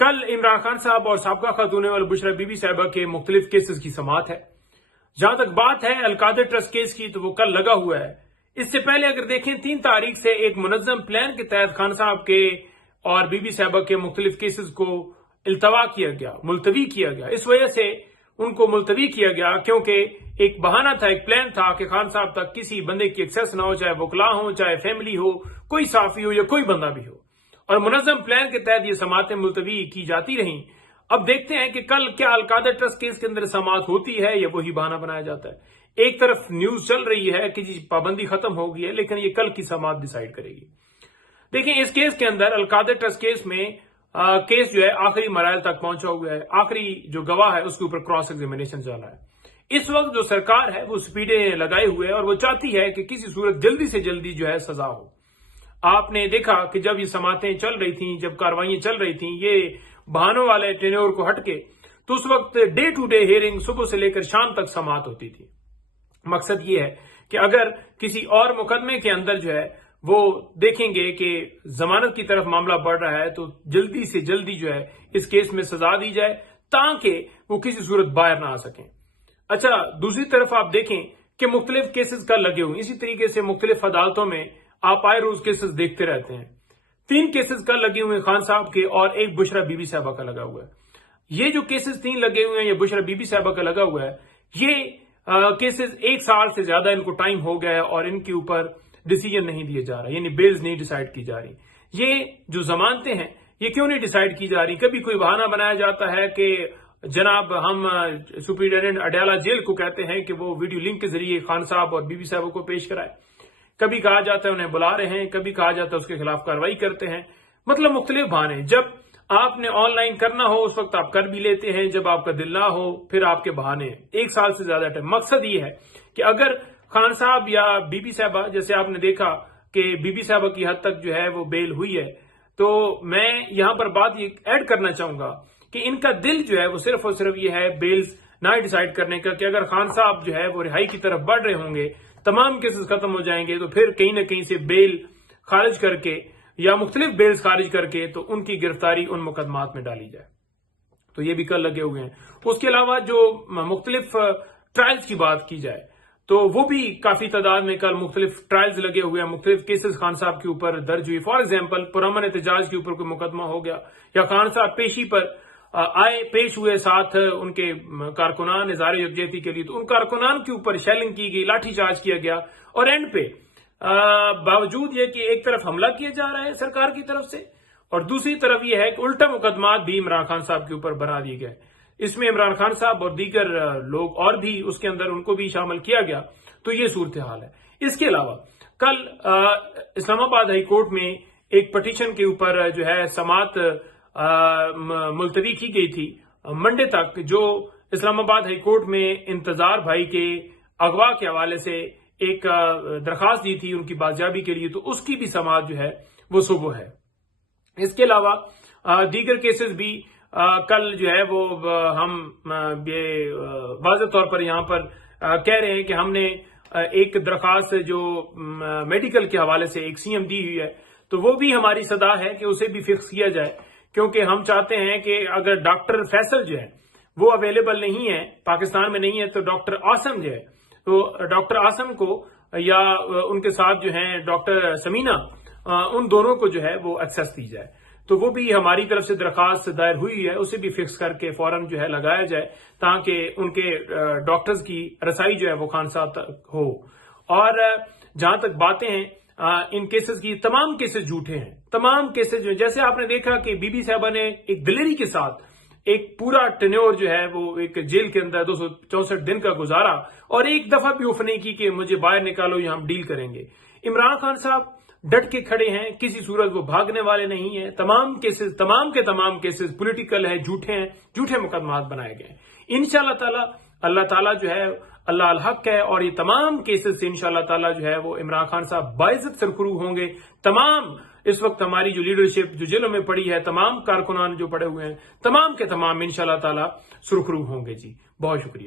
कल इमरान खान साहब और साबका खातून वल बुशरा बीबी साहिबा के मुख्तलिफ केसेस की समाअत है। जहां तक बात है अलकादर ट्रस्ट केस की तो वो कल लगा हुआ है। इससे पहले अगर देखें 3 तारीख से एक मुनज़्ज़म प्लान के तहत खान साहब के और बीबी साहिबा के मुख्तलिफ केसेस को इल्तवा किया गया, मुलतवी किया गया। इस वजह से उनको मुलतवी किया गया क्योंकि एक बहाना था, एक प्लान था कि खान साहब तक किसी बंदे की एक्सेस ना हो, चाहे वकला हो, चाहे फैमिली हो, कोई साफी हो या कोई बंदा भी हो। और मुनज़्ज़म प्लान के तहत ये समातें मुलतवी की जाती रहीं। अब देखते हैं कि कल क्या अलकादर ट्रस्ट केस के अंदर समात होती है या वही बहाना बनाया जाता है। एक तरफ न्यूज चल रही है कि जी पाबंदी खत्म हो गई है, लेकिन ये कल की समात डिसाइड करेगी। देखिए इस केस के अंदर अलकादर ट्रस्ट केस में केस जो है आखिरी मराइल तक पहुंचा हुआ है। आखिरी जो गवाह है उसके ऊपर क्रॉस एग्जामिनेशन चल रहा है। इस वक्त जो सरकार है वो स्पीडें लगाए हुए है और वो चाहती है कि किसी सूरत जल्दी से जल्दी जो है सजा हो। आपने देखा कि जब ये समातें चल रही थी, जब कार्रवाइयां चल रही थी, ये बहानों वाले टेन्योर को हटके, तो उस वक्त डे टू डे हियरिंग सुबह से लेकर शाम तक समात होती थी। मकसद ये है कि अगर किसी और मुकदमे के अंदर जो है वो देखेंगे कि जमानत की तरफ मामला बढ़ रहा है तो जल्दी से जल्दी जो है इस केस में सजा दी जाए ताकि वो किसी सूरत बाहर ना आ सकें। अच्छा, दूसरी तरफ आप देखें कि मुख्तलिफ केसेस कल लगे हुए। इसी तरीके से मुख्तलिफ अदालतों में आप आए रोज केसेस देखते रहते हैं। 3 केसेस कल लगे हुए खान साहब के और एक बुशरा बीबी साहिबा का लगा हुआ है। ये जो केसेस 3 लगे हुए हैं, ये बुशरा बीबी साहिबा का लगा हुआ है, ये केसेस 1 साल से ज्यादा इनको टाइम हो गया है और इनके ऊपर डिसीजन नहीं दिया जा रहा, यानी बेल्स नहीं डिसाइड की जा रही। ये जो जमानतें हैं ये क्यों नहीं डिसाइड की जा रही? कभी कोई बहाना बनाया जाता है कि जनाब हम सुपरिटेंडेंट अडयाला जेल को कहते हैं कि वो वीडियो लिंक के जरिए खान साहब और बीबी साहिबा को पेश कराए। कभी कहा जाता है उन्हें बुला रहे हैं, कभी कहा जाता है उसके खिलाफ कार्रवाई करते हैं। मतलब मुख्तलिफ बहाने। जब आपने ऑनलाइन करना हो उस वक्त आप कर भी लेते हैं, जब आपका दिल ना हो फिर आपके बहाने। 1 साल से ज्यादा टाइम। मकसद ये है कि अगर खान साहब या बीबी साहिबा, जैसे आपने देखा कि बीबी साहिबा की हद तक जो है वो बेल हुई है, तो मैं यहां पर बात ये ऐड करना चाहूंगा कि इनका दिल जो है वो सिर्फ और सिर्फ ये है बेल्स ना डिसाइड करने का, कि अगर खान साहब जो है वो रिहाई की तरफ बढ़ रहे होंगे, तमाम केसेस खत्म हो जाएंगे, तो फिर कहीं ना कहीं से बेल खारिज करके या मुख्तलिफ बेल्स खारिज करके तो उनकी गिरफ्तारी उन मुकदमात में डाली जाए। तो ये भी कल लगे हुए हैं। उसके अलावा जो मुख्तलिफ ट्रायल्स की बात की जाए तो वो भी काफी तादाद में कल मुख्तलिफ ट्रायल्स लगे हुए हैं। मुख्तलिफ केसेस खान साहब के ऊपर दर्ज हुई। फॉर एग्जाम्पल पुरअमन एहतजाज के ऊपर कोई मुकदमा हो गया, या खान साहब पेशी पर आए, पेश हुए, साथ उनके कारकुनान इज़हार यकजहती के लिए, तो उन कारकुनान के ऊपर शेलिंग की गई, लाठीचार्ज किया गया, और एंड पे बावजूद ये कि एक तरफ हमला किया जा रहा है सरकार की तरफ से और दूसरी तरफ ये है कि उल्टा मुकदमात भी इमरान खान साहब के ऊपर बना दिए गए। इसमें इमरान खान साहब और दीगर लोग और भी उसके अंदर उनको भी शामिल किया गया। तो ये सूरत हाल है। इसके अलावा कल इस्लामाबाद हाई कोर्ट में एक पटिशन के ऊपर जो है समात मुलतवी की गई थी मंडे तक, जो इस्लामाबाद हाई कोर्ट में इंतजार भाई के अगवा के हवाले से एक दरखास्त दी थी उनकी बाजियाबी के लिए, तो उसकी भी समात जो है वो सुबह है। इसके अलावा दीगर केसेस भी कल जो है वो हम ये वाज़ेह तौर पर यहां पर कह रहे हैं कि हमने एक दरखास्त जो मेडिकल के हवाले से एक सीएम दी हुई है, तो वो भी हमारी सदा है कि उसे भी फिक्स किया जाए, क्योंकि हम चाहते हैं कि अगर डॉक्टर फैसल जो है वो अवेलेबल नहीं है, पाकिस्तान में नहीं है, तो डॉक्टर आसम जो है, तो डॉक्टर आसम को या उनके साथ जो है डॉक्टर समीना, उन दोनों को जो है वो एक्सेस दी जाए। तो वो भी हमारी तरफ से दरखास्त दायर हुई है, उसे भी फिक्स करके फौरन जो है लगाया जाए ताकि उनके डॉक्टर्स की रसाई जो है वो खान साहब तक हो। और जहां तक बातें हैं इन केसेस की, तमाम केसेस झूठे हैं। तमाम केसेस जो, जैसे आपने देखा कि बीबी साहिबा ने एक दिलेरी के साथ एक पूरा टेन्योर जो है वो एक जेल के अंदर 264 दिन का गुजारा और एक दफा भी ऑफ नहीं की कि मुझे बाहर निकालो या हम डील करेंगे। इमरान खान साहब डट के खड़े हैं, किसी सूरत वो भागने वाले नहीं है। तमाम के तमाम केसेस पॉलिटिकल है, झूठे हैं, झूठे मुकदमात बनाए गए। इंशाअल्लाह ताला अल्लाह ताला जो है अल्लाह अल हक है, और ये तमाम केसेस से इंशाअल्लाह ताला जो है वो इमरान खान साहब बाइज्जत सरखरू होंगे। तमाम इस वक्त हमारी जो लीडरशिप जो जेलों में पड़ी है, तमाम कारकुनान जो पड़े हुए हैं, तमाम के तमाम इंशाअल्लाह ताला सुरखरू होंगे। जी बहुत शुक्रिया।